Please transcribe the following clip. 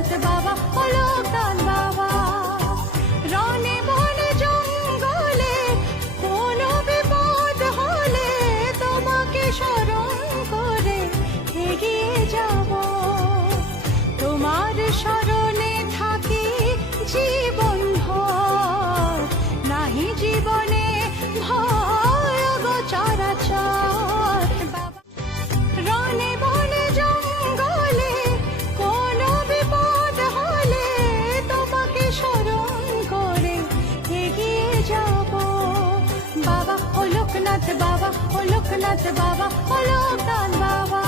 লোকনাথ বাবা ও লোকনাথ বাবা। রনে বনে জঙ্গলে কোনো বিপদ হলে তোমাকে স্মরণ করে এগিয়ে যাব। তোমার স্মরণে থাকি জীবন ভর, নাহি জীবনে ভয় গো চরাচর। রনে বনে জঙ্গলে কোনো বিপদ হলে তোমাকে স্মরণ করে এগিয়ে যাব। বাবা ও লোকনাথ বাবা ও লোকনাথ বাবা ও লোকনাথ বাবা।